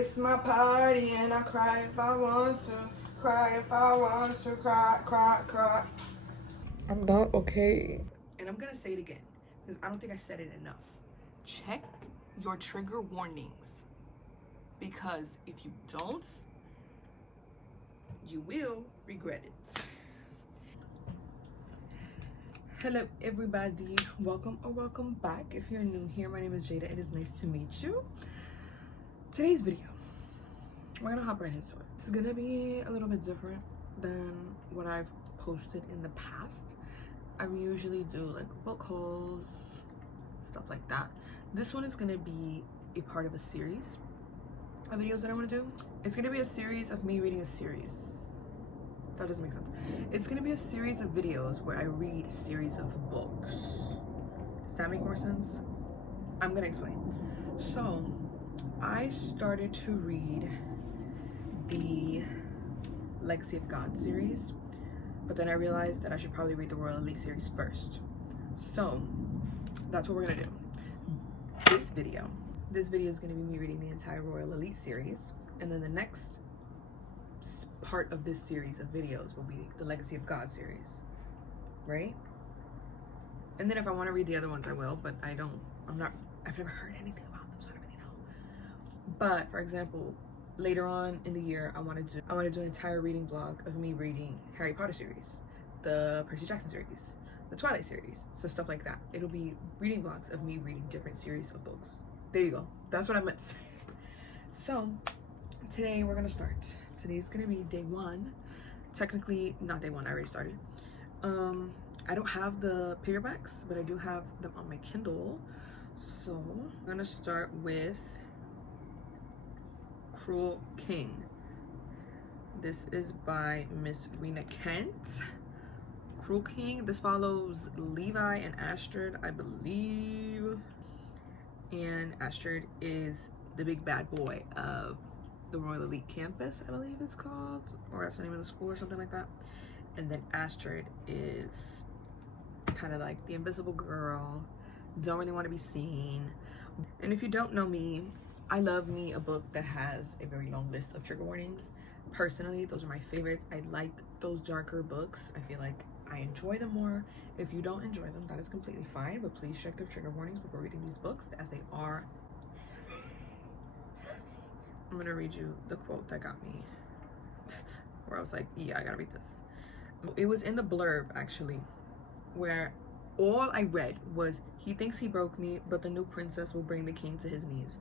It's my party and I cry if I want to. Cry if I want to. Cry, cry, cry. I'm not okay. And I'm gonna say it again because I don't think I said it enough. Check your trigger warnings, because if you don't, you will regret it. Hello everybody, welcome or welcome back. If you're new here, my name is Jada. It is nice to meet you. Today's video, we're gonna hop right into it. It's gonna be a little bit different than what I've posted in the past. I usually do like book hauls, stuff like that. This one is gonna be a part of a series of videos that I want to do. It's gonna be a series of me reading a series. That doesn't make sense. It's gonna be a series of videos where I read a series of books. Does that make more sense? I'm gonna explain. So I started to read the Legacy of God series, but then I realized that I should probably read the Royal Elite series first. So that's what we're gonna do. This video is gonna be me reading the entire Royal Elite series, and then the next part of this series of videos will be the Legacy of God series, right? And then if I want to read the other ones, I will, but I've never heard anything about them, so I don't really know. But for example, later on in the year, I want to do an entire reading vlog of me reading Harry Potter series, the Percy Jackson series, the Twilight series, so stuff like that. It'll be reading vlogs of me reading different series of books. There you go. That's what I meant to say. So today we're gonna start. Today's gonna be day one. Technically not day one, I already started. I don't have the paperbacks, but I do have them on my Kindle. So I'm gonna start with Cruel King. This is by Miss Rina Kent. Cruel King. This follows Levi and Astrid, I believe. And Astrid is the big bad boy of the Royal Elite campus, I believe it's called, or that's the name of the school or something like that. And then Astrid is kind of like the invisible girl, don't really want to be seen. And if you don't know me, I love me a book that has a very long list of trigger warnings. Personally, those are my favorites. I like those darker books. I feel like I enjoy them more. If you don't enjoy them, that is completely fine, but please check their trigger warnings before reading these books, as they are. I'm gonna read you the quote that got me, where I was like, yeah, I gotta read this. It was in the blurb, actually, where all I read was, he thinks he broke me, but the new princess will bring the king to his knees.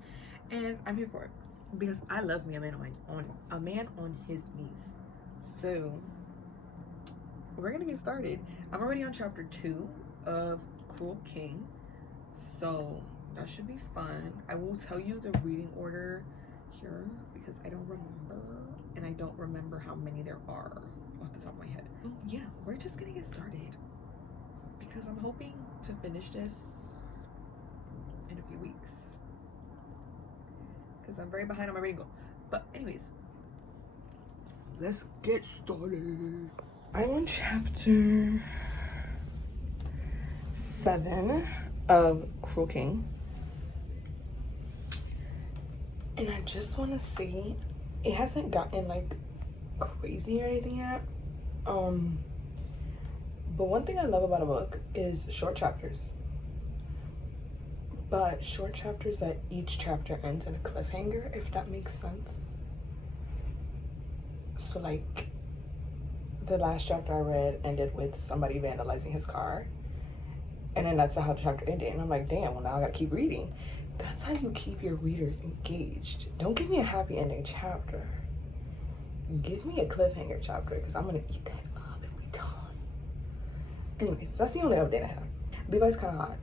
And I'm here for it, because I love me a man on his knees. So we're gonna get started. I'm already on chapter 2 of Cruel King, so that should be fun. I will tell you the reading order here because I don't remember, and I don't remember how many there are off the top of my head. So yeah, we're just gonna get started because I'm hoping to finish this in a few weeks because I'm very behind on my reading goal. But anyways, let's get started. I'm on chapter 7 of Cruel King. And I just want to say, it hasn't gotten like crazy or anything yet. But one thing I love about a book is short chapters. But short chapters that each chapter ends in a cliffhanger, if that makes sense. So like, the last chapter I read ended with somebody vandalizing his car. And then that's how the chapter ended. And I'm like, damn, well now I gotta keep reading. That's how you keep your readers engaged. Don't give me a happy ending chapter. Give me a cliffhanger chapter, because I'm gonna eat that up if we don't. Anyways, that's the only update I have. Levi's kind of hot.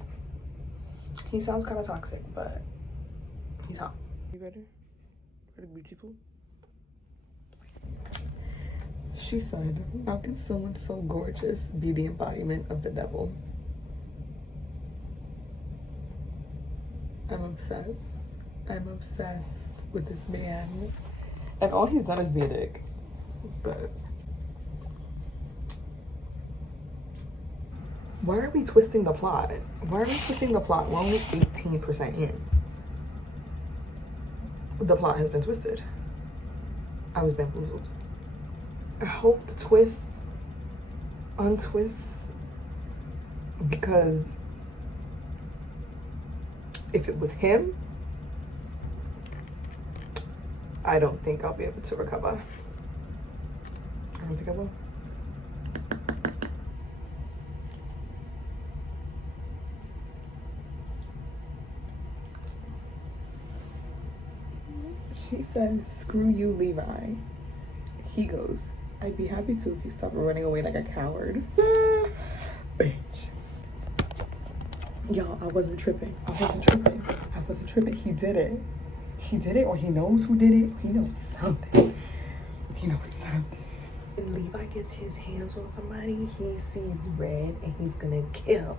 He sounds kind of toxic, but he's hot. You ready? Ready, beautiful? She said, how can someone so gorgeous be the embodiment of the devil? I'm obsessed. I'm obsessed with this man. And all he's done is be a dick. But why are we twisting the plot? Why are we twisting the plot? We're only 18% in. the plot has been twisted. I was bamboozled. I hope the twists untwists, because if it was him, I don't think I'll be able to recover. I don't think I will. She says, "Screw you, Levi." He goes, "I'd be happy to if you stop running away like a coward." Bitch. Y'all, I wasn't tripping. He did it. He did it, or he knows who did it. He knows something. When Levi gets his hands on somebody, he sees red and he's gonna kill.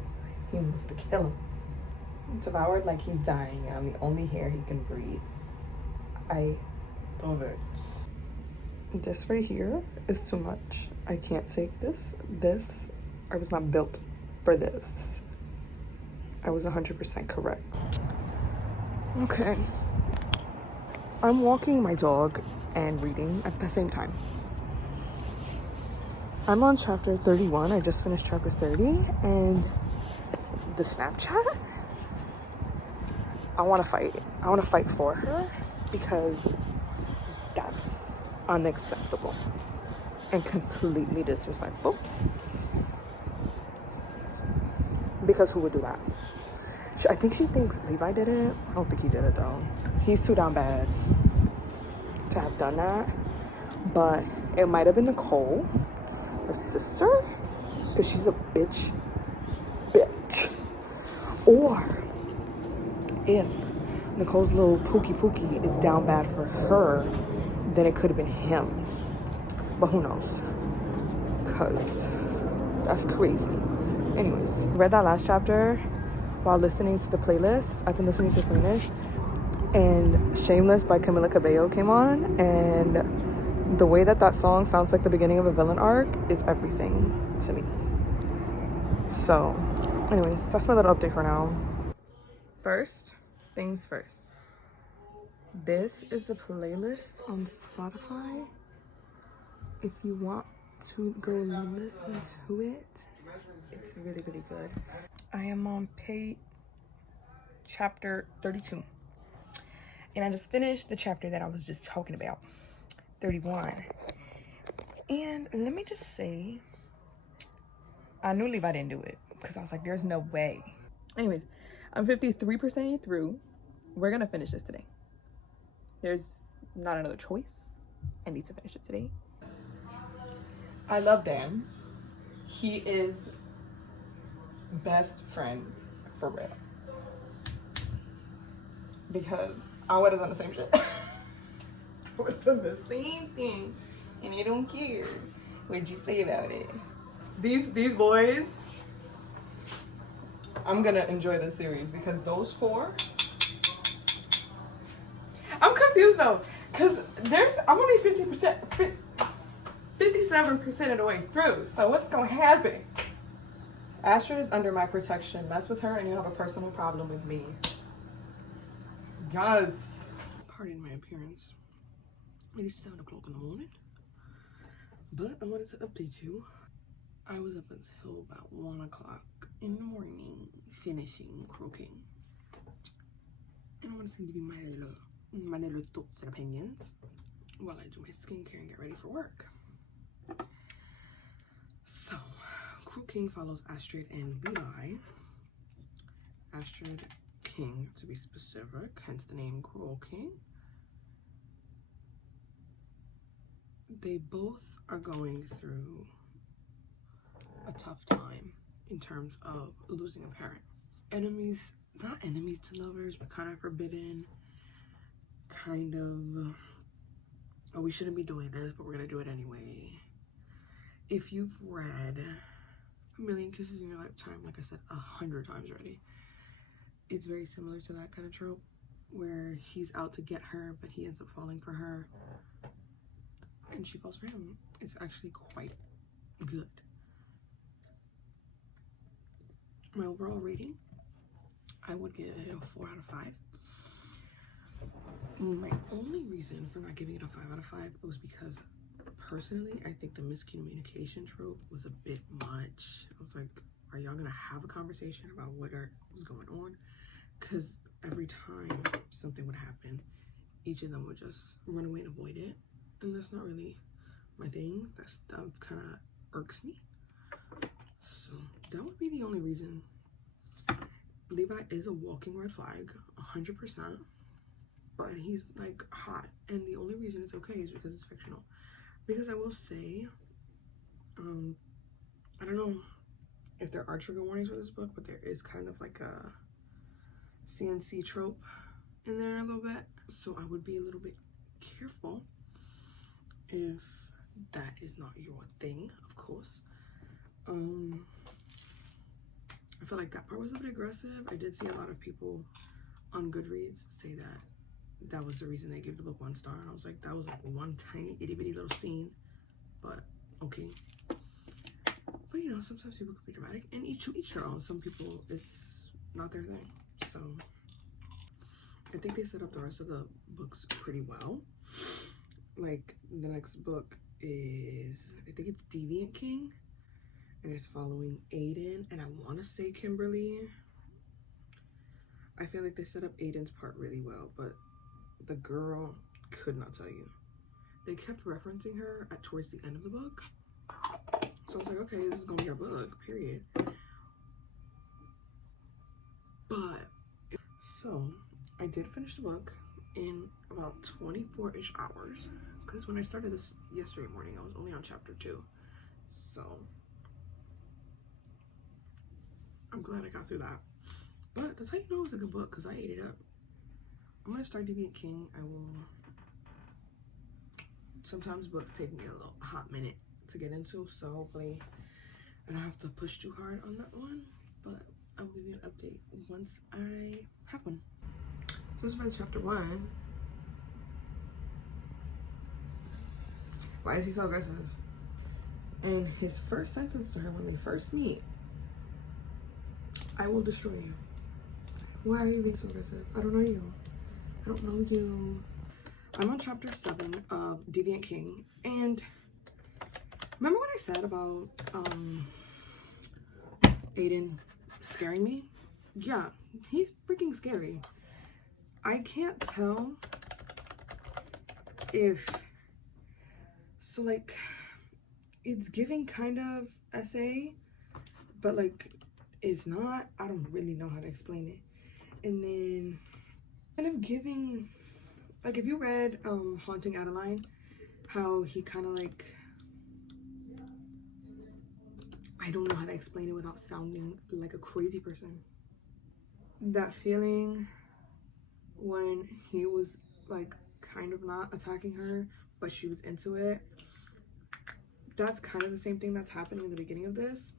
He wants to kill him. Devoured like he's dying, and I'm the only hair he can breathe. I love it. This right here is too much. I can't take this. I was not built for this. I was 100% correct. Okay. I'm walking my dog and reading at the same time. I'm on chapter 31. I just finished chapter 30, and the Snapchat, I want to fight. I want to fight for her, because that's unacceptable and completely disrespectful. Because who would do that? I think she thinks Levi did it. I don't think he did it though. He's too down bad to have done that. But it might have been Nicole, her sister, because she's a bitch. Or if Nicole's little pookie is down bad for her, then it could have been him. But who knows? Because that's crazy. Anyways, read that last chapter while listening to the playlist. I've been listening to the playlist, and Shameless by Camila Cabello came on, and the way that song sounds like the beginning of a villain arc is everything to me. So anyways, that's my little update for now. First things first, this is the playlist on Spotify. If you want to go listen to it, it's really, really good. I am on chapter 32. And I just finished the chapter that I was just talking about, 31. And let me just say, I knew Levi didn't do it, because I was like, there's no way. Anyways, I'm 53% through. We're gonna finish this today. There's not another choice. I need to finish it today. I love Dan. He is best friend for real. Because I would have done the same shit. I would have done the same thing, and they don't care. What'd you say about it? These boys, I'm gonna enjoy this series, because those four, I'm confused though, because I'm only 57% of the way through, so what's gonna happen? Astrid is under my protection. Mess with her and you'll have a personal problem with me. Yes. Pardon my appearance. It is 7 o'clock in the morning, but I wanted to update you. I was up until about 1 o'clock in the morning finishing croquet. And I wanted to give you my little thoughts and opinions while I do my skincare and get ready for work. So, Crew King follows Astrid and Levi. Astrid King, to be specific, hence the name Cruel King. They both are going through a tough time in terms of losing a parent. Enemies, not enemies to lovers, but kind of forbidden. Kind of, oh, we shouldn't be doing this, but we're gonna do it anyway. If you've read A Million Kisses in Your Lifetime, like I said 100 times already, it's very similar to that kind of trope where he's out to get her, but he ends up falling for her and she falls for him. It's actually quite good. My overall rating, I would give it a 4 out of 5. My only reason for not giving it a 5 out of 5 was because personally, I think the miscommunication trope was a bit much. I was like, are y'all gonna have a conversation about what was going on? Because every time something would happen, each of them would just run away and avoid it. And that's not really my thing. That stuff kind of irks me. So that would be the only reason. Levi is a walking red flag, 100%. But he's like hot, and the only reason it's okay is because it's fictional. Because I will say, I don't know if there are trigger warnings for this book, but there is kind of like a CNC trope in there a little bit, so I would be a little bit careful if that is not your thing, of course. I feel like that part was a bit aggressive. I did see a lot of people on Goodreads say that that was the reason they gave the book 1 star, and I was like, that was like one tiny itty bitty little scene, but okay. But you know, sometimes people can be dramatic, and each their own. Some people, it's not their thing. So I think they set up the rest of the books pretty well. Like the next book is, I think it's Deviant King, and it's following Aiden, and I want to say Kimberly. I feel like they set up Aiden's part really well, but the girl, could not tell you. They kept referencing her towards the end of the book. So I was like, okay, this is gonna be our book, period. But, so, I did finish the book in about 24-ish hours. Because when I started this yesterday morning, I was only on chapter 2. So, I'm glad I got through that. But that's how you know it's a good book, because I ate it up. I'm gonna start Deviant King. I will. Sometimes books take me a hot minute to get into, so hopefully I don't have to push too hard on that one. But I'll give you an update once I have one. This is for chapter 1. Why is he so aggressive? And his first sentence to her when they first meet: I will destroy you. Why are you being so aggressive? I don't know you. I don't know you. I'm on chapter 7 of Deviant King, and remember what I said about Aiden scaring me? Yeah, he's freaking scary. I can't tell if, so like, it's giving kind of essay, but like, it's not. I don't really know how to explain it. And then kind of giving, like, if you read Haunting Adeline, how he kind of like, I don't know how to explain it without sounding like a crazy person. That feeling when he was like kind of not attacking her, but she was into it, that's kind of the same thing that's happening in the beginning of this.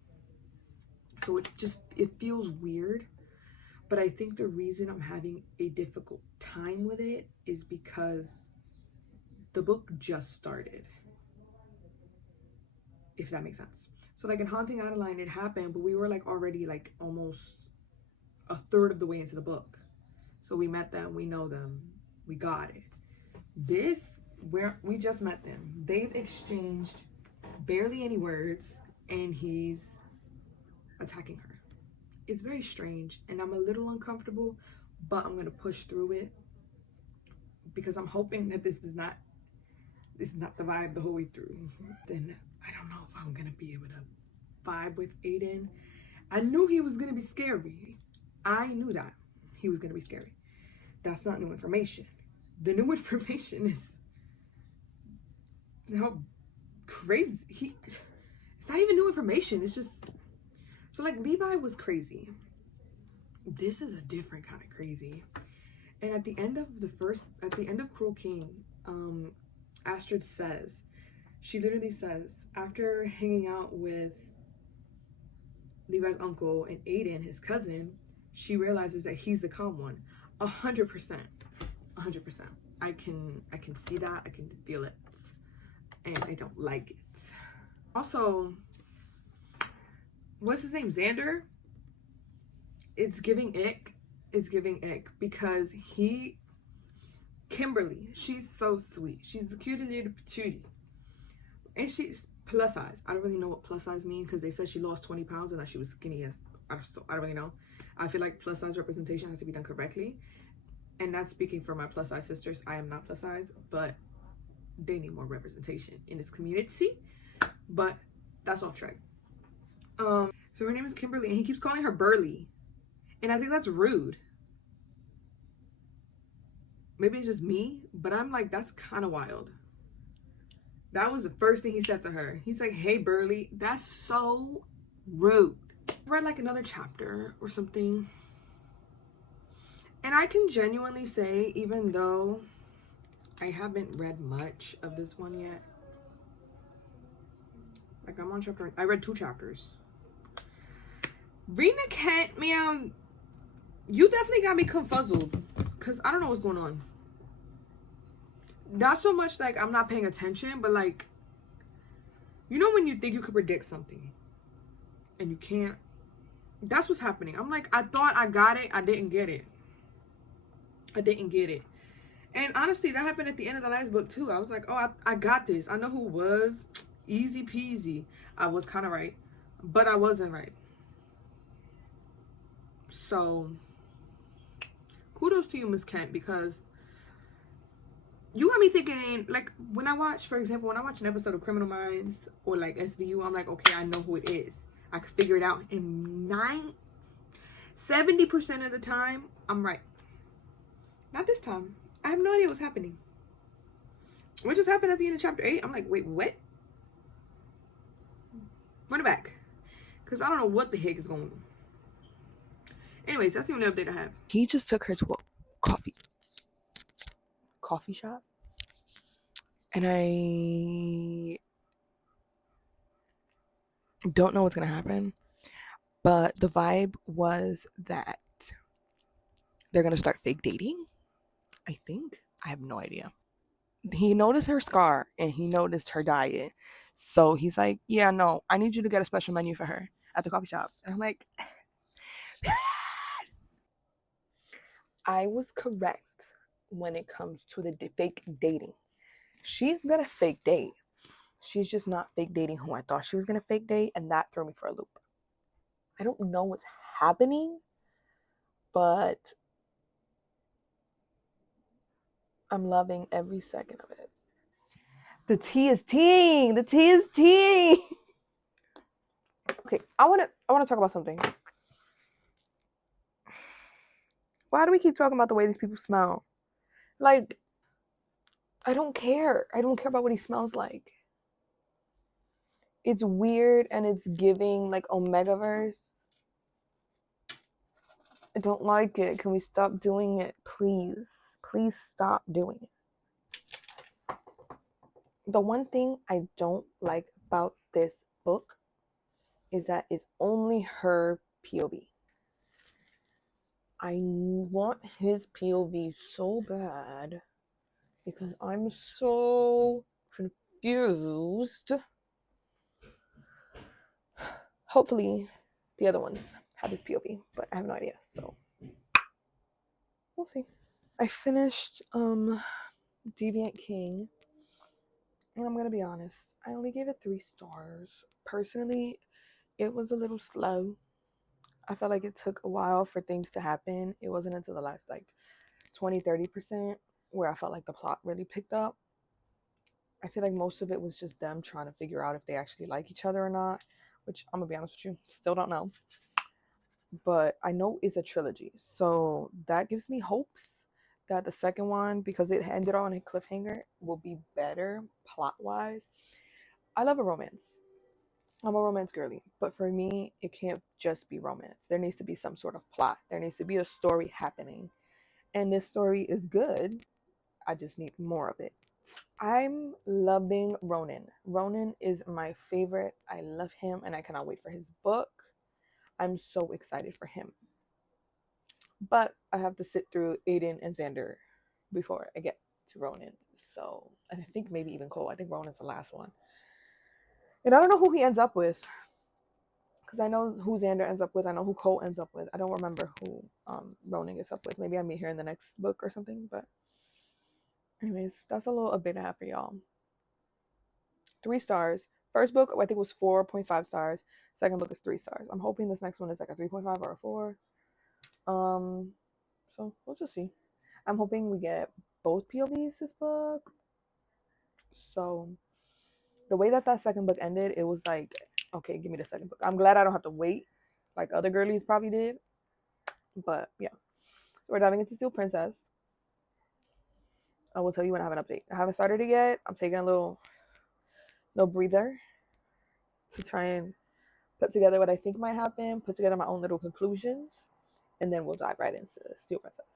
So it feels weird. But I think the reason I'm having a difficult time with it is because the book just started, if that makes sense. So like in Haunting Adeline, it happened, but we were like already like almost a third of the way into the book. So we met them, we know them, we got it. This, we just met them. They've exchanged barely any words, and he's attacking her. It's very strange, and I'm a little uncomfortable, but I'm gonna push through it because I'm hoping that this is not the vibe the whole way through. Then I don't know if I'm gonna be able to vibe with Aiden. I knew he was gonna be scary. I knew that he was gonna be scary. That's not new information. The new information is how crazy it's not even new information. It's just, so like Levi was crazy. This is a different kind of crazy. And at the end of Cruel King, Astrid says, she literally says, after hanging out with Levi's uncle and Aiden, his cousin, she realizes that he's the calm one. 100%. 100%. I can see that. I can feel it. And I don't like it. Also, what's his name? Xander? It's giving ick. It's giving ick because he Kimberly, she's so sweet. She's the cutest little patootie. And she's plus size. I don't really know what plus size means because they said she lost 20 pounds and that she was skinny as, I don't really know. I feel like plus size representation has to be done correctly. And that's speaking for my plus size sisters. I am not plus size, but they need more representation in this community. But that's off track. So her name is Kimberly and he keeps calling her Burly. And I think that's rude. Maybe it's just me, but I'm like, that's kind of wild. That was the first thing he said to her. He's like, hey, Burly. That's so rude. I read like another chapter or something. And I can genuinely say, even though I haven't read much of this one yet. Like I'm on chapter, I read 2 chapters. Rina Kent, man, you definitely got me confuzzled. Because I don't know what's going on. Not so much like I'm not paying attention, but like, you know when you think you could predict something and you can't? That's what's happening. I'm like, I thought I got it. I didn't get it. I didn't get it. And honestly, that happened at the end of the last book too. I was like, oh, I got this. I know who it was. Easy peasy. I was kind of right, but I wasn't right. So kudos to you, Miss Kent, because you got me thinking, like, when I watch, for example, when I watch an episode of Criminal Minds or like SVU, I'm like, okay, I know who it is. I can figure it out. And 70% of the time, I'm right. Not this time. I have no idea what's happening. What just happened at the end of chapter 8? I'm like, wait, what? Run it back. Because I don't know what the heck is going on. Anyways, that's the only update I have. He just took her to a coffee shop. And I don't know what's going to happen. But the vibe was that they're going to start fake dating. I think. I have no idea. He noticed her scar and he noticed her diet. So he's like, yeah, no, I need you to get a special menu for her at the coffee shop. And I'm like, I was correct when it comes to the fake dating. She's going to fake date. She's just not fake dating who I thought she was going to fake date. And that threw me for a loop. I don't know what's happening, but I'm loving every second of it. The tea is teeing. The tea is teeing. Okay, I want to talk about something. Why do we keep talking about the way these people smell? Like, I don't care. I don't care about what he smells like. It's weird and it's giving like Omegaverse. I don't like it. Can we stop doing it, please? Please stop doing it. The one thing I don't like about this book is that it's only her POV. I want his POV so bad because I'm so confused. Hopefully the other ones have his POV, but I have no idea, so we'll see. I finished Deviant King, and I'm gonna be honest, I only gave it 3 stars. Personally, it was a little slow. I felt like it took a while for things to happen. It wasn't until the last like 20-30% where I felt like the plot really picked up. I feel like most of it was just them trying to figure out if they actually like each other or not, which I'm gonna be honest with you, still don't know. But I know it's a trilogy, so that gives me hopes that the second one, because it ended on a cliffhanger, will be better plot-wise. I love a romance. I'm a romance girly, but for me, it can't just be romance. There needs to be some sort of plot. There needs to be a story happening. And this story is good. I just need more of it. I'm loving Ronan. Ronan is my favorite. I love him and I cannot wait for his book. I'm so excited for him. But I have to sit through Aiden and Xander before I get to Ronan. So, and I think maybe even Cole. I think Ronan's the last one. And I don't know who he ends up with. Because I know who Xander ends up with. I know who Cole ends up with. I don't remember who Ronan gets up with. Maybe I meet her in the next book or something. But Anyways, that's a little a bit and a half for y'all. 3 stars. First book I think was 4.5 stars. Second book is 3 stars. I'm hoping this next one is like a 3.5 or a 4. So we'll just see. I'm hoping we get both POVs this book. So the way that second book ended, it was like, okay, give me the second book. I'm glad I don't have to wait like other girlies probably did. But yeah. So we're diving into Steel Princess. I will tell you when I have an update. I haven't started it yet. I'm taking a little breather to try and put together what I think might happen, put together my own little conclusions, and then we'll dive right into Steel Princess.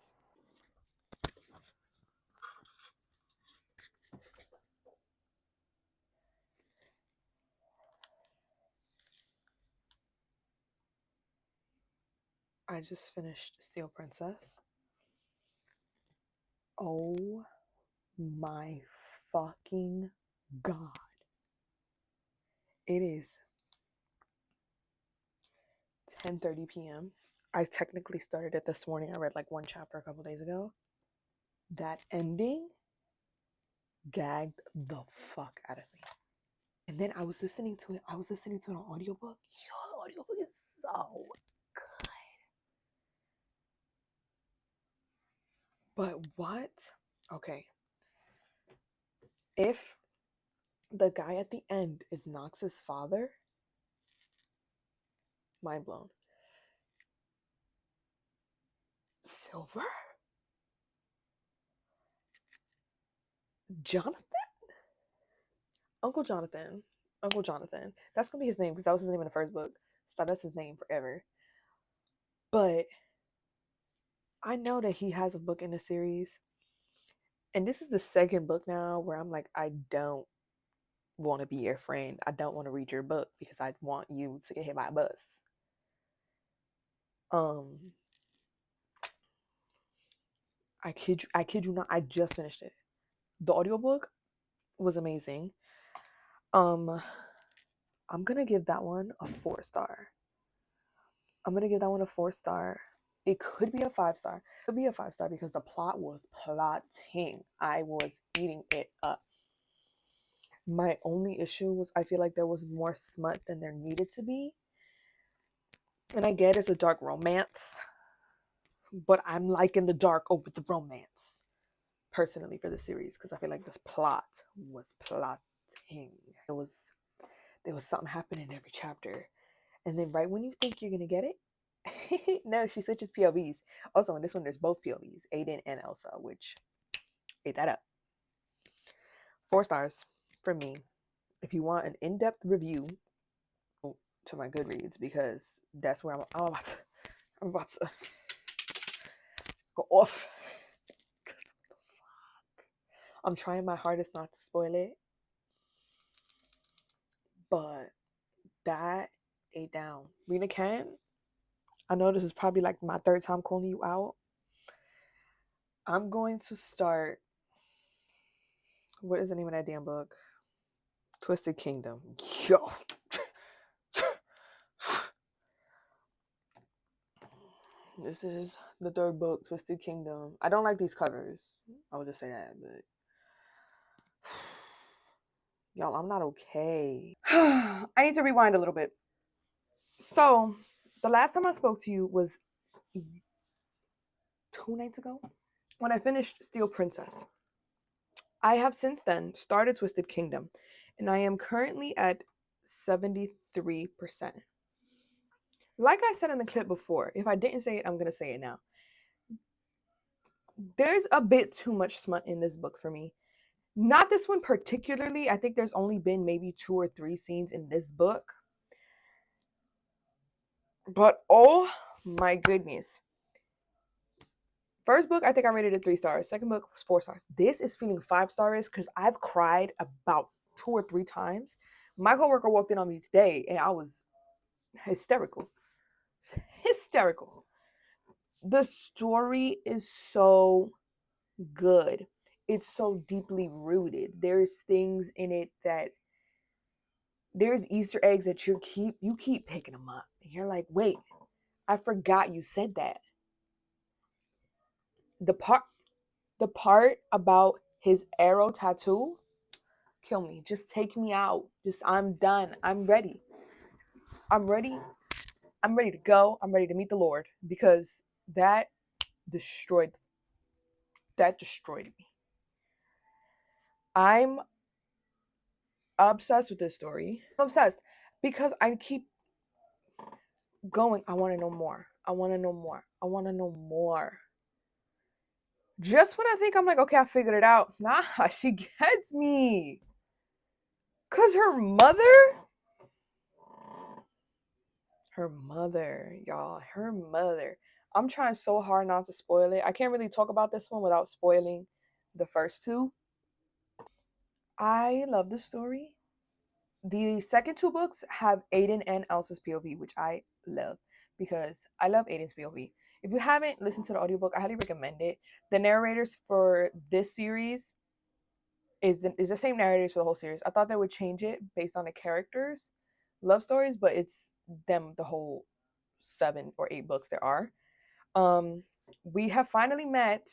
I just finished Steel Princess. Oh my fucking god. It is 10:30 p.m. I technically started it this morning. I read like one chapter a couple days ago. That ending gagged the fuck out of me. And then I was listening to it. I was listening to it on audiobook. Yo, the audiobook is so good. But what? Okay. If the guy at the end is Nox's father, mind blown. Silver? Jonathan? Uncle Jonathan. Uncle Jonathan. That's gonna be his name because that was his name in the first book. So that's his name forever. But I know that he has a book in the series. And this is the second book now where I'm like, I don't want to be your friend. I don't want to read your book because I want you to get hit by a bus. I kid you not, I just finished it. The audiobook was amazing. I'm gonna give that one a 4-star. I'm gonna give that one a 4-star. It could be a 5-star. It could be a 5-star because the plot was plotting. I was eating it up. My only issue was I feel like there was more smut than there needed to be. And I get it's a dark romance, but I'm liking the dark over the romance personally for the series because I feel like this plot was plotting. There was something happening in every chapter. And then right when you think you're gonna get it, no, she switches POVs. Also, in this one, there's both POVs, Aiden and Elsa, which ate that up. 4 stars for me. If you want an in-depth review, to my Goodreads because that's where I'm about to go off. I'm trying my hardest not to spoil it, but that ate down. Rina Kent, I know this is probably like my 3rd time calling you out. I'm going to start. What is the name of that damn book? Twisted Kingdom. Yo. This is the 3rd book, Twisted Kingdom. I don't like these covers. I would just say that, but y'all, I'm not okay. I need to rewind a little bit. So, the last time I spoke to you was 2 nights ago when I finished Steel Princess. I have since then started Twisted Kingdom, and I am currently at 73%. Like I said in the clip before, if I didn't say it, I'm going to say it now. There's a bit too much smut in this book for me. Not this one particularly. I think there's only been maybe 2 or 3 scenes in this book. But oh my goodness. First book, I think I rated it 3 stars. Second book was 4 stars. This is feeling 5 stars because I've cried about 2 or 3 times. My coworker walked in on me today and I was hysterical. Hysterical. The story is so good. It's so deeply rooted. There's things in it that there's Easter eggs that you keep picking them up. And you're like, wait, I forgot you said that. The part about his arrow tattoo, kill me. Just take me out. Just, I'm done. I'm ready. I'm ready. I'm ready to go. I'm ready to meet the Lord, because that destroyed me. I'm obsessed with this story. I'm obsessed because I keep going. I want to know more. I want to know more. I want to know more. Just when I think I'm like, okay, I figured it out. Nah, she gets me. Cause her mother, y'all, her mother. I'm trying so hard not to spoil it. I can't really talk about this one without spoiling the first two. I love the story. The second two books have Aiden and Elsa's POV, which I love because I love Aiden's POV. If you haven't listened to the audiobook, I highly recommend it. The narrators for this series is the same narrators for the whole series. I thought they would change it based on the characters' love stories, but it's them the whole 7 or 8 books there are. We have finally met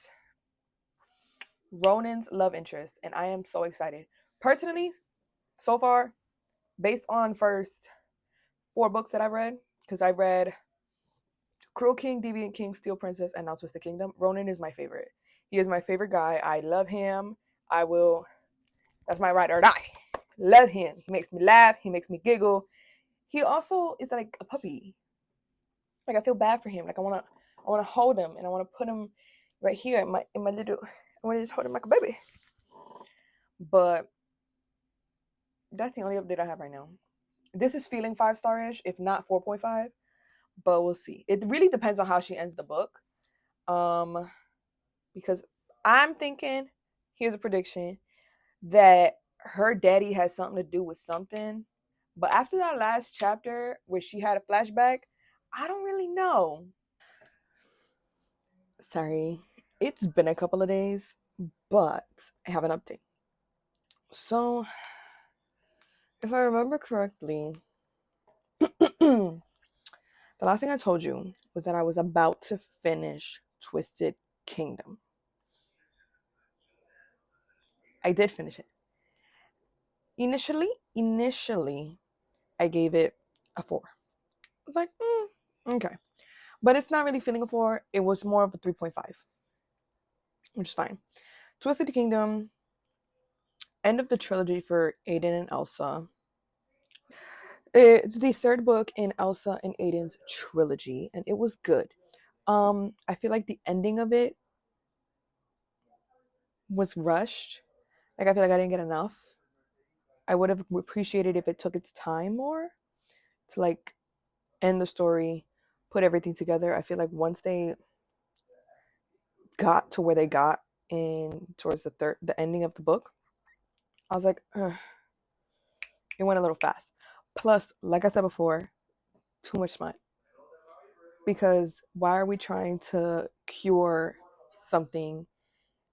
Ronan's love interest, and I am so excited. Personally, so far, based on first 4 books that I read, because I read Cruel King, Deviant King, Steel Princess, and now Twisted Kingdom, Ronan is my favorite. He is my favorite guy. I love him. That's my ride or die. Love him. He makes me laugh. He makes me giggle. He also is like a puppy. Like, I feel bad for him. Like, I wanna hold him, and I wanna put him right here in my little. I wanna just hold him like a baby. But that's the only update I have right now. This is feeling 5-star-ish, if not 4.5. But we'll see. It really depends on how she ends the book. Because I'm thinking, here's a prediction, that her daddy has something to do with something. But after that last chapter where she had a flashback, I don't really know. Sorry, it's been a couple of days, but I have an update. So, if I remember correctly, the last thing I told you was that I was about to finish Twisted Kingdom. I did finish it. Initially, I gave it a 4. I was like, okay. But it's not really feeling a 4. It was more of a 3.5, which is fine. Twisted Kingdom, end of the trilogy for Aiden and Elsa. It's the 3rd book in Elsa and Aiden's trilogy, and it was good. I feel like the ending of it was rushed. Like, I feel like I didn't get enough. I would have appreciated if it took its time more to like end the story, put everything together. I feel like once they got to where they got in towards the ending of the book, I was like, ugh, it went a little fast. Plus, like I said before, too much smut. Because why are we trying to cure something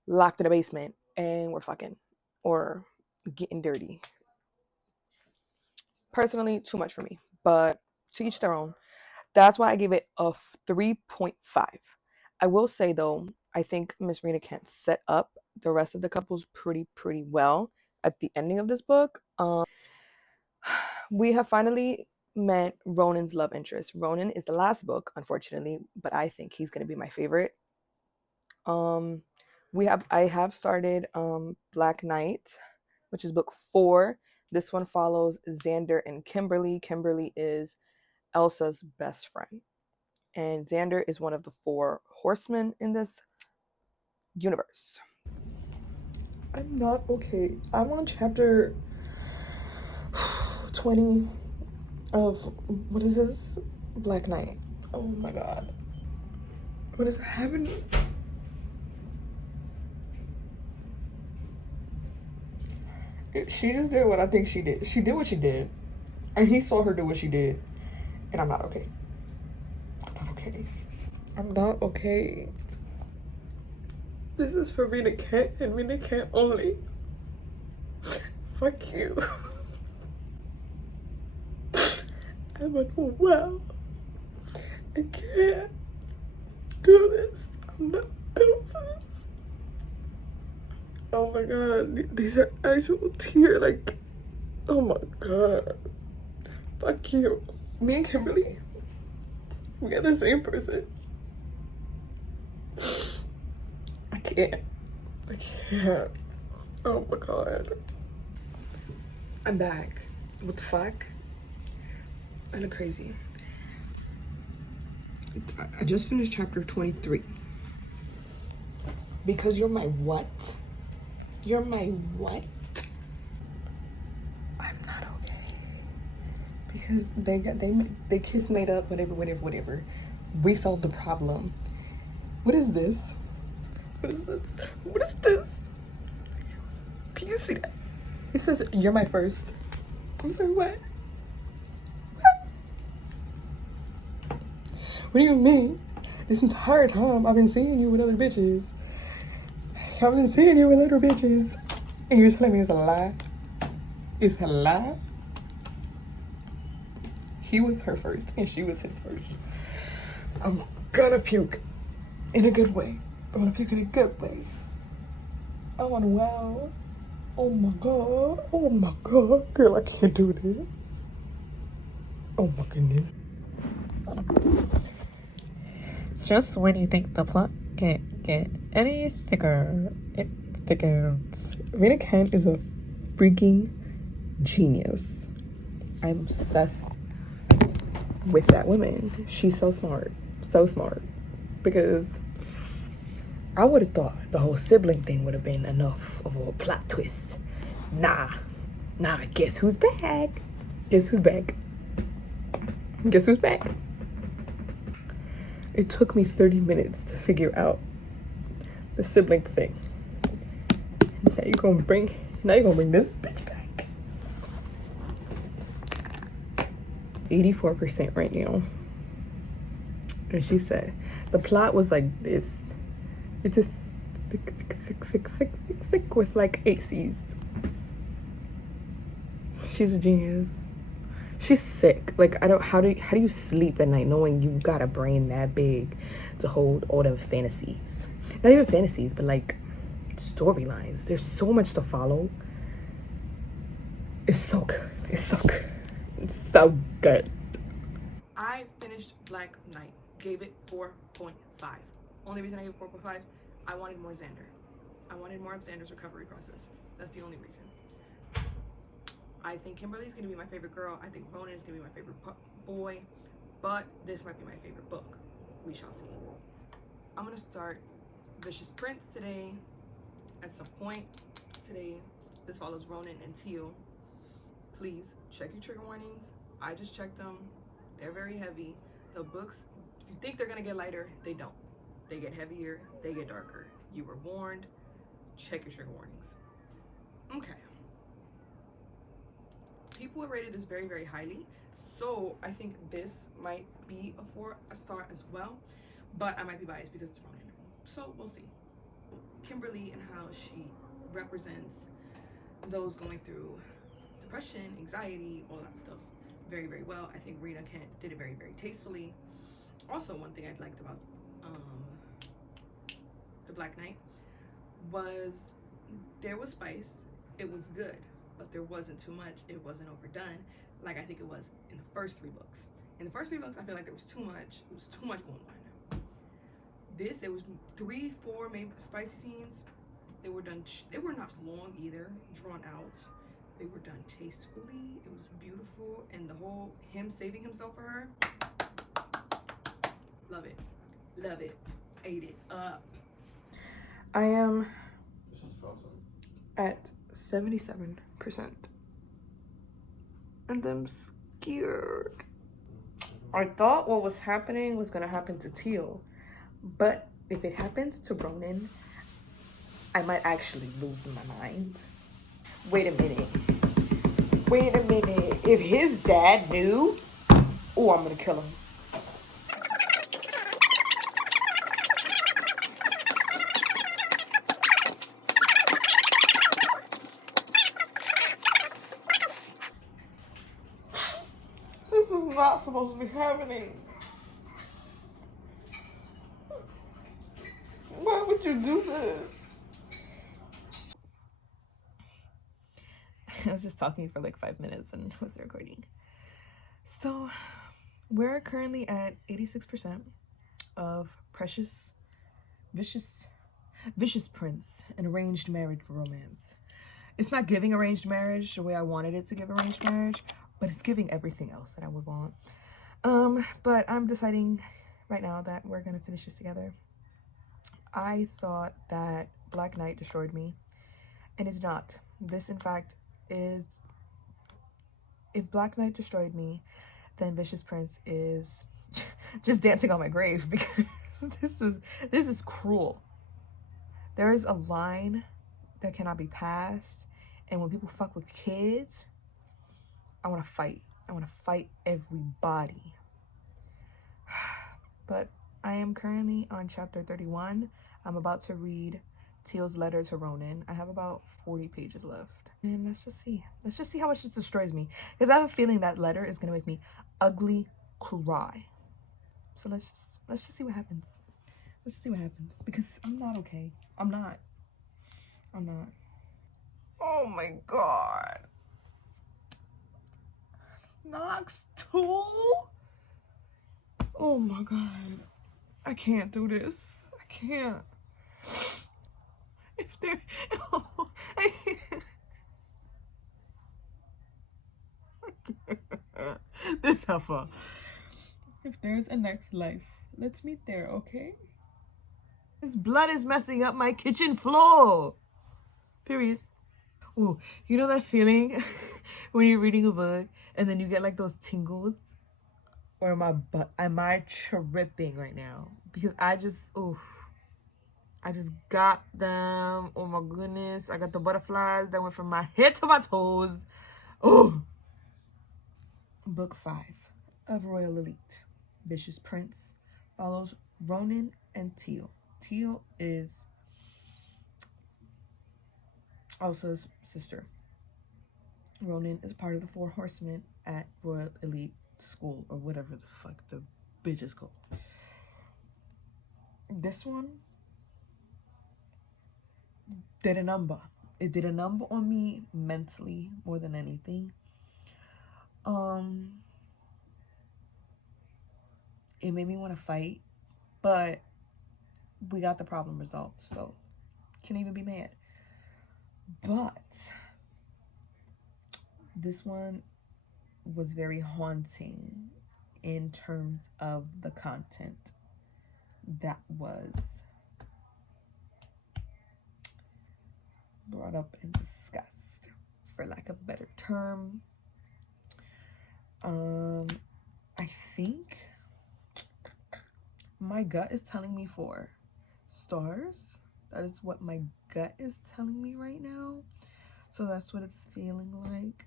locked in a basement and we're fucking or getting dirty? Personally, too much for me. But to each their own. That's why I gave it a 3.5. I will say though, I think Miss Rina Kent set up the rest of the couples pretty well at the ending of this book. We have finally met Ronan's love interest. Ronan is the last book, unfortunately, but I think he's gonna be my favorite. I have started Black Knight, which is book 4. This one follows Xander and Kimberly. Kimberly is Elsa's best friend, and Xander is one of the 4 horsemen in this universe. I'm not okay. I'm on chapter 20 of, what is this? Black Knight. Oh my god. What is happening? She just did what I think she did. She did what she did. And he saw her do what she did. And I'm not okay. I'm not okay. I'm not okay. This is for Rina Kent and Rina Kent only. Fuck you. I'm unwell. I can't do this. I'm not built for this. Oh my god, these are actual tears. Like, oh my god. Fuck you. Me and Kimberly, we got the same person. I can't. I can't. Oh my god. I'm back. What the fuck? I look crazy. I just finished chapter 23. Because you're my what? You're my what? I'm not okay. Because they kiss made up, whatever. We solved the problem. What is this? What is this? What is this? Can you see that? It says you're my first. I'm sorry, what? What do you mean? This entire time I've been seeing you with other bitches. I've been seeing you with other bitches. And you're telling me it's a lie? It's a lie? He was her first and she was his first. I'm gonna puke in a good way. I'm gonna puke in a good way. I wanna wow. Oh my god. Oh my god. Girl, I can't do this. Oh my goodness. Just when you think the plot can't get any thicker, it thickens. Rina Kent is a freaking genius. I'm obsessed with that woman. She's so smart. So smart. Because I would have thought the whole sibling thing would have been enough of a plot twist. Nah, guess who's back? Guess who's back? Guess who's back? It took me 30 minutes to figure out the sibling thing. Now you're gonna bring this bitch back. 84% right now. And she said the plot was like this. It's just thick with like 8 C's. She's a genius. She's sick. Like, how do you sleep at night knowing you got a brain that big to hold all them fantasies? Not even fantasies, but like storylines. There's so much to follow. It's so good. It's so good. It's so good. I finished Black Knight. Gave it 4.5. Only reason I gave it 4.5, I wanted more Xander. I wanted more of Xander's recovery process. That's the only reason. I think Kimberly's gonna be my favorite girl. I think Ronan is gonna be my favorite boy. But this might be my favorite book. We shall see. I'm gonna start Vicious Prince today. At some point today. This follows Ronan and Teal. Please check your trigger warnings. I just checked them. They're very heavy. The books, if you think they're gonna get lighter, they don't. They get heavier, they get darker. You were warned. Check your trigger warnings. Okay. People have rated this very, very highly. So I think this might be a star as well. But I might be biased because it's Ronan. So we'll see. Kimberly and how she represents those going through depression, anxiety, all that stuff very, very well. I think Rina Kent did it very, very tastefully. Also, one thing I liked about The Black Knight was there was spice. It was good, but there wasn't too much. It wasn't overdone like I think it was in the first 3 books. In the first 3 books, I feel like there was too much. It was too much going on. This, there was 3, 4 maybe spicy scenes. They were done. They were not long either, drawn out. They were done tastefully. It was beautiful, and the whole him saving himself for her. Love it, love it, ate it up. I am at 77%, and I'm scared. I thought what was happening was gonna happen to Teal, but if it happens to Ronan, I might actually lose my mind. Wait a minute. If his dad knew, oh, I'm gonna kill him. This is not supposed to be happening. Why would you do this? I was just talking for like 5 minutes and was recording. So we're currently at 86% of Precious Vicious Prince and arranged marriage romance. It's not giving arranged marriage the way I wanted it to give arranged marriage, but it's giving everything else that I would want. But I'm deciding right now that we're gonna finish this together. I thought that Black Knight destroyed me, and it's not. This, in fact, is... If Black Knight destroyed me, then Vicious Prince is just dancing on my grave, because this is cruel. There is a line that cannot be passed, and when people fuck with kids, I want to fight. I want to fight everybody. But I am currently on chapter 31. I'm about to read Teal's letter to Ronan. I have about 40 pages left. And let's just see. Let's just see how much this destroys me. Because I have a feeling that letter is going to make me ugly cry. So let's just see what happens. Let's see what happens. Because I'm not okay. I'm not. Oh my god. Knox 2? Oh my god. I can't do this. I can't. If there... Oh, I can't. This heifer. If there's a next life, let's meet there, okay? This blood is messing up my kitchen floor. Period. Ooh, you know that feeling when you're reading a book and then you get like those tingles? Or am I tripping right now? Because I just got them. Oh my goodness. I got the butterflies that went from my head to my toes. Oh. Book 5 of Royal Elite. Vicious Prince follows Ronan and Teal. Teal is Elsa's sister. Ronan is part of the 4 Horsemen at Royal Elite School, or whatever the fuck the bitch is called. This one did a number. It did a number on me mentally more than anything. It made me want to fight, but we got the problem resolved, so can't even be mad. But this one was very haunting in terms of the content that was brought up and discussed, for lack of a better term. I think my gut is telling me 4 stars. That is what my gut is telling me right now. So that's what it's feeling like,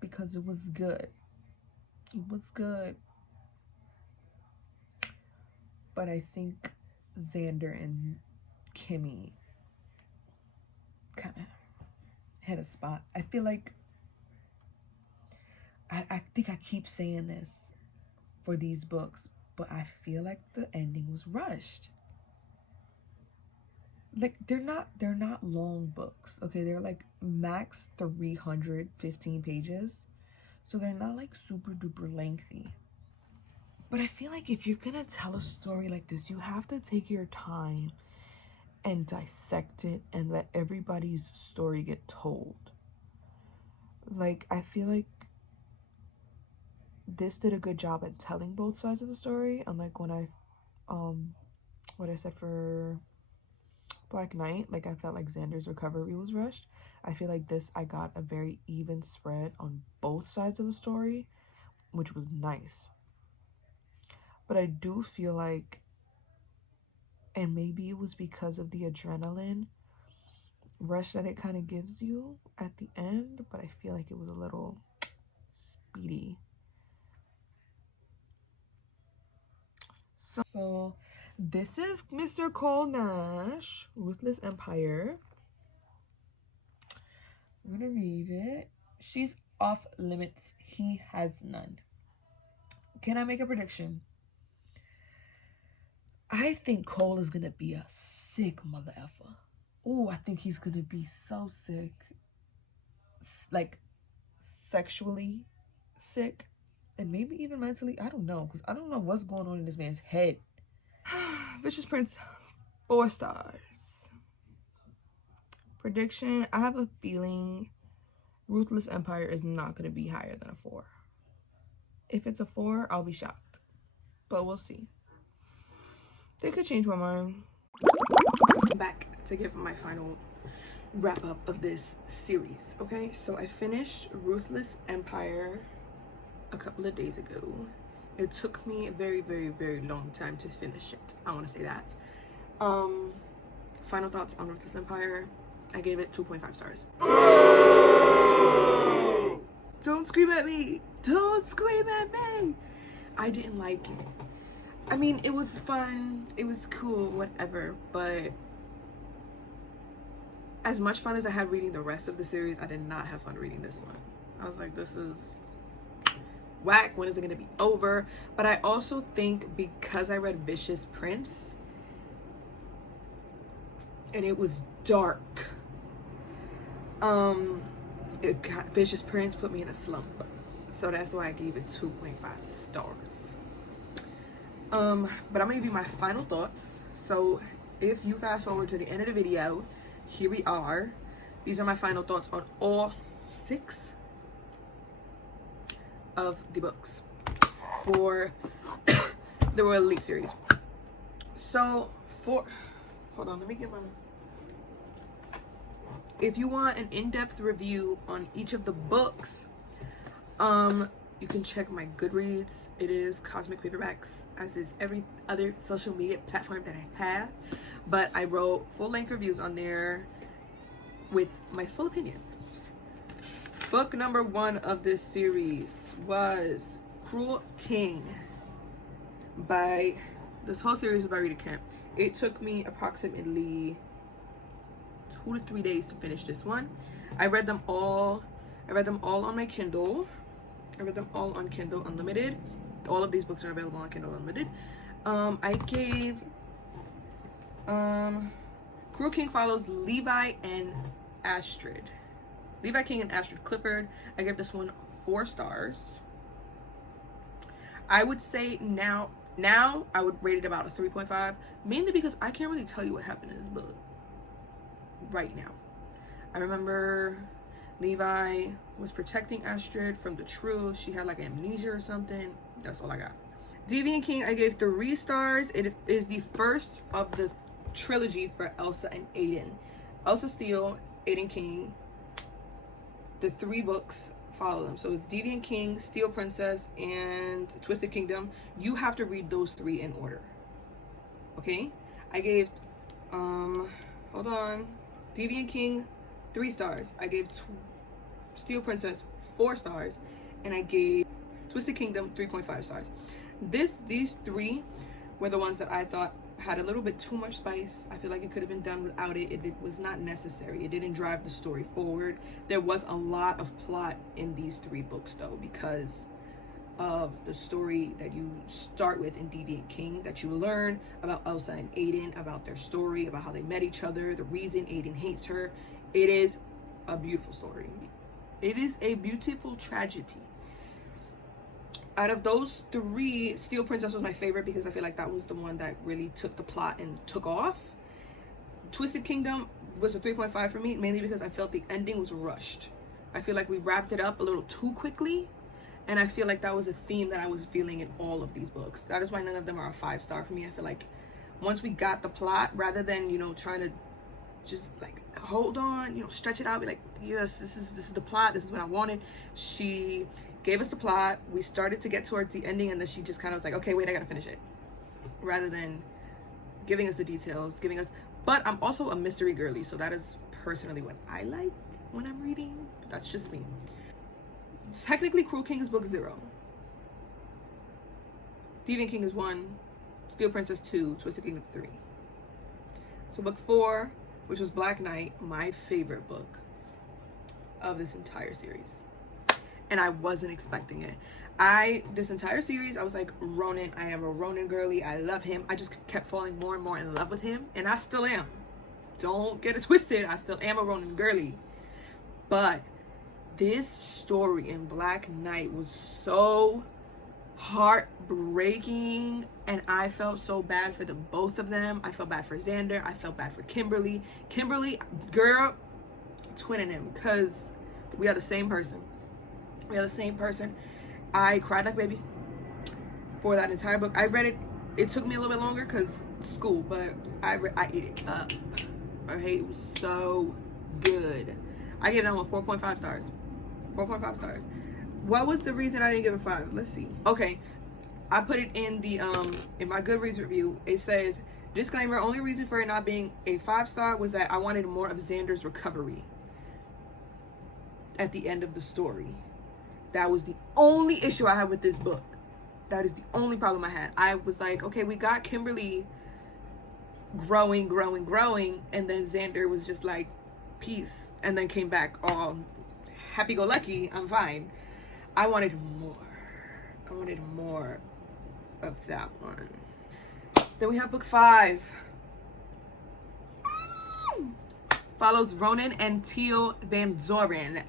because it was good. It was good. But I think Xander and Kimmy kind of hit a spot. I feel like I think I keep saying this for these books, but I feel like the ending was rushed. Like, they're not long books, okay? They're like max 315 pages. So they're not like super duper lengthy. But I feel like if you're gonna tell a story like this, you have to take your time and dissect it and let everybody's story get told. Like, I feel like this did a good job at telling both sides of the story, unlike when I what I said for Black Knight. Like, I felt like Xander's recovery was rushed. I feel like this, I got a very even spread on both sides of the story, which was nice. But I do feel like, and maybe it was because of the adrenaline rush that it kind of gives you at the end, but I feel like it was a little speedy. So this is Mr. Cole Nash, Ruthless Empire. I'm gonna read it. She's off limits. He has none. Can I make a prediction? I think Cole is gonna be a sick mother effer. Oh, I think he's gonna be so sick. like sexually sick and maybe even mentally. I don't know, because I don't know what's going on in this man's head. Vicious Prince, 4 stars. Prediction, I have a feeling Ruthless Empire is not going to be higher than a 4. If it's a 4, I'll be shocked, but we'll see. They could change my mind. Back to give my final wrap up of this series. Okay, so I finished Ruthless Empire a couple of days ago. It took me a very, very, very long time to finish it. I want to say that. Final thoughts on Ruthless Empire. I gave it 2.5 stars. Don't scream at me. Don't scream at me. I didn't like it. I mean, it was fun. It was cool, whatever. But as much fun as I had reading the rest of the series, I did not have fun reading this one. I was like, this is whack. When is it going to be over? But I also think because I read Vicious Prince and it was dark, Vicious Prince put me in a slump. So that's why I gave it 2.5 stars. But I'm gonna give you my final thoughts. So if you fast forward to the end of the video, here we are. These are my final thoughts on all 6 of the books for the Royal Elite series. So hold on, let me get my, if you want an in-depth review on each of the books, you can check my Goodreads. It is Cosmic Paperbacks, as is every other social media platform that I have. But I wrote full-length reviews on there with my full opinion. Book number 1 of this series was Cruel King this whole series is by Rina Kent. It took me approximately 2 to 3 days to finish this one. I read them all on my Kindle. I read them all on Kindle Unlimited. All of these books are available on Kindle Unlimited. I gave Cruel King follows Levi and Astrid. Levi King and Astrid Clifford. I gave this one 4 stars. I would say now I would rate it about a 3.5, mainly because I can't really tell you what happened in this book right now. I remember Levi was protecting Astrid from the truth. She had like amnesia or something. That's all I got. Deviant King, I gave 3 stars. It is the first of the trilogy for Elsa and Aiden. Elsa Steele, Aiden King. The 3 books follow them. So it's Deviant King, Steel Princess, and Twisted Kingdom. You have to read those 3 in order. Okay? I gave hold on. Deviant King 3 stars. I gave Steel Princess 4 stars, and I gave Twisted Kingdom 3.5 stars. These 3 were the ones that I thought had a little bit too much spice. I feel like it could have been done without it. It was not necessary. It didn't drive the story forward. There was a lot of plot in these 3 books though, because of the story that you start with in Deviant King, that you learn about Elsa and Aiden, about their story, about how they met each other, the reason Aiden hates her. It is a beautiful story. It is a beautiful tragedy. Out of those 3, Steel Princess was my favorite because I feel like that was the one that really took the plot and took off. Twisted Kingdom was a 3.5 for me, mainly because I felt the ending was rushed. I feel like we wrapped it up a little too quickly, and I feel like that was a theme that I was feeling in all of these books. That is why none of them are a 5-star for me. I feel like once we got the plot, rather than, you know, trying to just like hold on, you know, stretch it out, be like, yes, this is the plot, this is what I wanted. She gave us the plot, we started to get towards the ending, and then she just kind of was like, okay, wait, I gotta finish it, rather than giving us the details, but I'm also a mystery girly, so that is personally what I like when I'm reading, but that's just me. Technically, Cruel King is book 0, Deviant King is 1, Steel Princess 2, Twisted Kingdom 3. So book 4, which was Black Knight, my favorite book of this entire series. And I wasn't expecting it. This entire series, I was like, Ronan, I am a Ronan girly. I love him. I just kept falling more and more in love with him. And I still am. Don't get it twisted. I still am a Ronan girly. But This story in Black Knight was so heartbreaking, and I felt so bad for the both of them. I felt bad for Xander. I felt bad for Kimberly. Kimberly, girl, twinning him, because we are the same person. We are the same person. I cried like a baby for that entire book. I read it. It took me a little bit longer because school, but I ate it up. Okay, it was so good. I gave that one 4.5 stars. 4.5 stars. What was the reason I didn't give it 5? Let's see. Okay, I put it in the in my Goodreads review. It says, disclaimer, only reason for it not being a 5-star was that I wanted more of Xander's recovery at the end of the story. That was the only issue I had with this book. That is the only problem I had. I was like, okay, we got Kimberly growing, and then Xander was just like, peace, and then came back all happy-go-lucky, I'm fine. I wanted more. I wanted more of that one. Then we have book 5. Follows Ronan and Teal Van Zoren.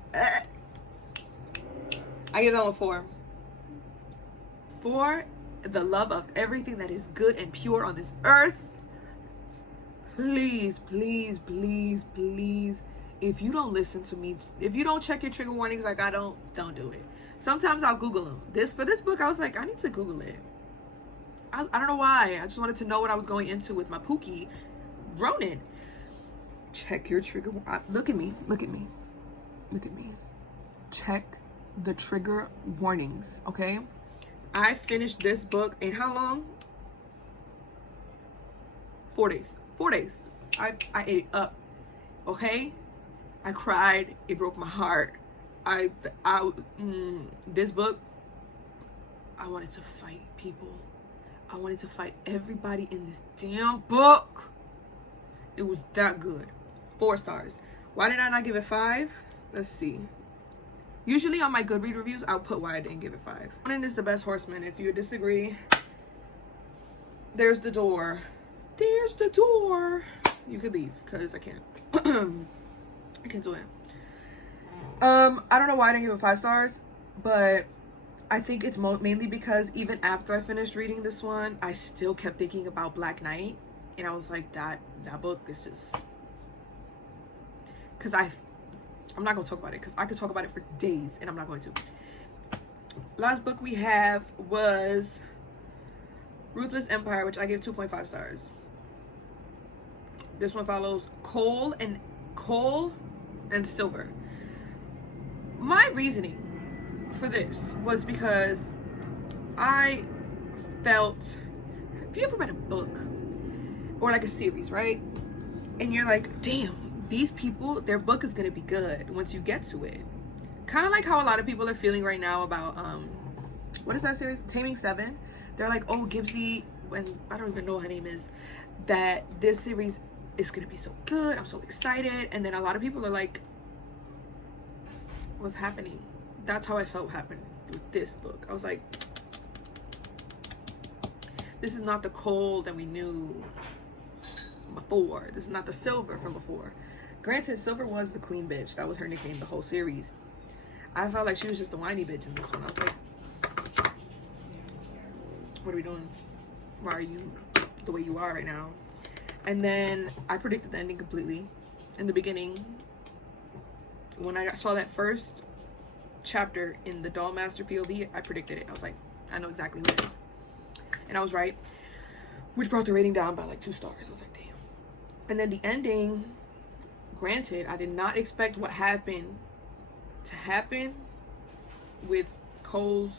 I give that one 4. For the love of everything that is good and pure on this earth, please, please, please, please, if you don't listen to me, if you don't check your trigger warnings like I don't do it. Sometimes I'll Google them. For this book, I was like, I need to Google it. I don't know why. I just wanted to know what I was going into with my Pookie Ronan. Check your trigger. Look at me. Look at me. Look at me. Check the trigger warnings, okay? I finished this book in how long? 4 days. 4 days. I ate it up, okay? I cried. It broke my heart. This book, I wanted to fight people. I wanted to fight everybody in this damn book. It was that good. 4 stars. Why did I not give it 5? Let's see. Usually on my Goodreads reviews, I'll put why I didn't give it 5. Ronan is the best horseman. If you disagree, there's the door. There's the door. You could leave, because I can't. I can't do it. I don't know why I didn't give it 5 stars, but I think it's mainly because even after I finished reading this one, I still kept thinking about Black Knight, and I was like, that book is just, because I'm not gonna talk about it because I could talk about it for days, and I'm not going to. Last book we have was Ruthless Empire, which I gave 2.5 stars. This one follows Coal and Silver. My reasoning for this was because I felt, have you ever read a book or like a series, right? And you're like, damn, these people, their book is gonna be good once you get to it. Kind of like how a lot of people are feeling right now about what is that series? Taming 7. They're like, oh, Gibbsy, and I don't even know what her name is, that this series is gonna be so good. I'm so excited. And then a lot of people are like, what's happening? That's how I felt happened with this book. I was like, this is not the Coal that we knew before. This is not the Silver from before. Granted, Silver was the queen bitch. That was her nickname the whole series. I felt like she was just a whiny bitch in this one. I was like, what are we doing? Why are you the way you are right now? And then I predicted the ending completely. In the beginning, when I saw that first chapter in the Dollmaster POV, I predicted it. I was like, I know exactly who it is. And I was right, which brought the rating down by like 2 stars. I was like, damn. And then the ending, granted, I did not expect what happened to happen with Cole's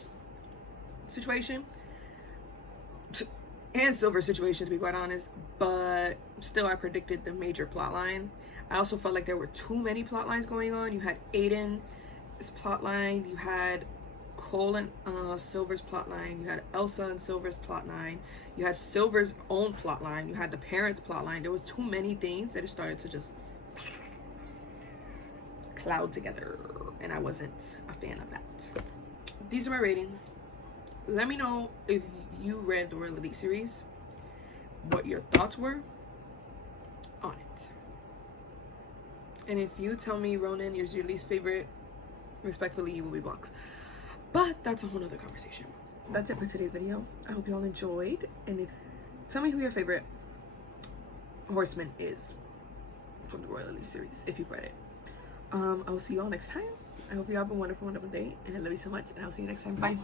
situation and Silver's situation, to be quite honest, but still I predicted the major plot line. I also felt like there were too many plot lines going on. You had Aiden's plot line, you had Cole and Silver's plot line, you had Elsa and Silver's plot line, you had Silver's own plot line, you had the parents' plot line. There was too many things that it started to just cloud together, and I wasn't a fan of that. These are my ratings. Let me know if you read the Royal Elite series, what your thoughts were on it. And if you tell me Ronan is your least favorite respectfully, you will be blocked. But that's a whole nother conversation. That's it for today's video. I hope you all enjoyed. And tell me who your favorite horseman is from the Royal Elite series, if you've read it. I will see you all next time. I hope you have a wonderful, wonderful day. And I love you so much. And I'll see you next time. Bye.